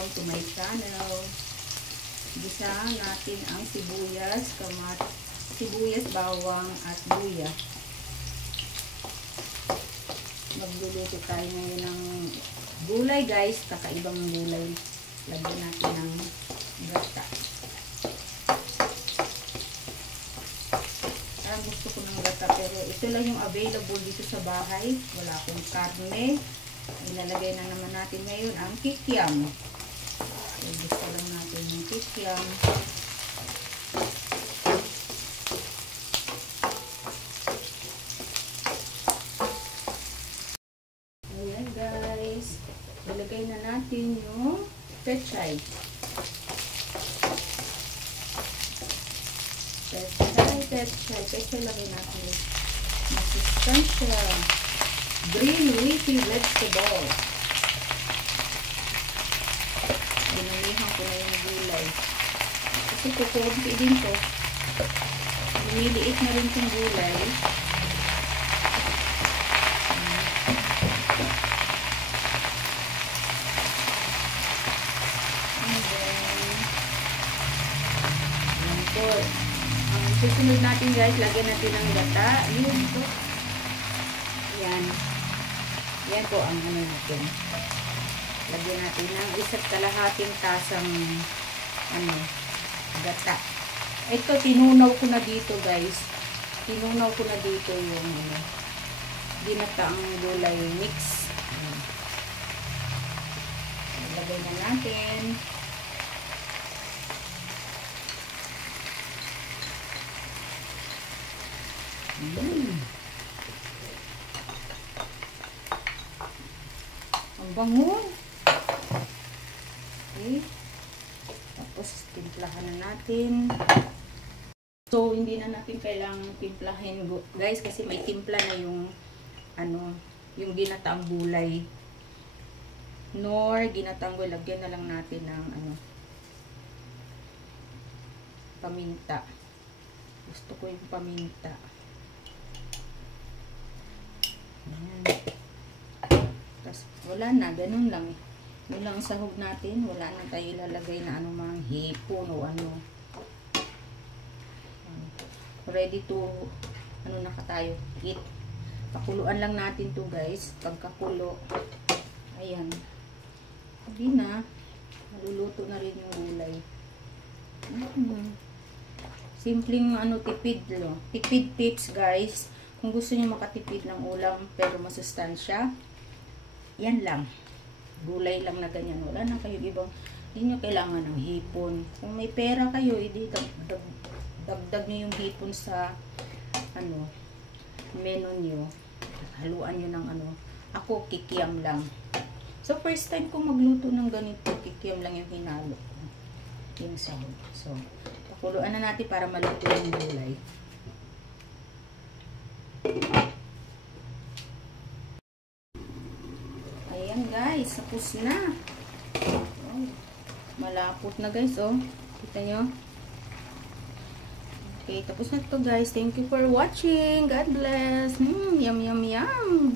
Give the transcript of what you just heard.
welcome to my channel. Gisahan natin ang sibuyas, bawang at luya. Magluluto tayo ngayon ng gulay guys, kakaibang gulay. Lagyan natin ng gata. Parang gusto ko ng gata pero ito lang yung available dito sa bahay. Wala akong karne. Ilalagay na naman natin ngayon ang kikiam. So, gusto lang natin yung kikiam. Ayan guys. Ilagay na natin yung pechay. Pechay lagay natin. Masustansya. Green leafy vegetable. Dinamihan ko na yung gulay. Kasi kukunti din to. Lumiliit na rin itong gulay. And then, ang susunod natin guys, lagyan natin ng gata. Yun ito. Yan. Yan po ang ano natin. Lagyan natin ng 1.5 tasang gata. Ito, tinunaw ko na dito guys. Tinunaw ko na dito yung ginataang gulay mix. Lagay na natin. Ang bango. Okay. Tapos, timplahan na natin. So, hindi na natin kailangang timplahin guys, kasi may timpla na yung yung ginataang gulay. Nor ginataang gulay, lagyan na lang natin ng paminta. Gusto ko yung paminta. Ayan. Tapos, wala na. Ganun lang. Yun lang ang sahog natin. Wala na tayo ilalagay na anumang hipon o ano. Ready to, na tayo, eat. Pakuluan lang natin to guys. Pagkakulo, ayan. Hindi na. Maluluto na rin yung gulay. Simpleng tipid, tipid tips guys. Kung gusto niyo makatipid ng ulam pero masustansya, yan lang. Gulay lang na ganyan. Wala na kayo ibang, hindi nyo kailangan ng hipon. Kung may pera kayo, dagdag nyo yung hipon sa menu nyo. Haluan nyo ng Ako, kikiam lang. So, first time ko magluto ng ganito, kikiam lang yung hinalo. Yung sahog. So, pakuluan na natin para maluto yung gulay. Ayan guys, tapos na. Oh, malapot na guys, oh. Kita nyo? Okay, tapos na to guys. Thank you for watching. God bless. Yum, yum, yum.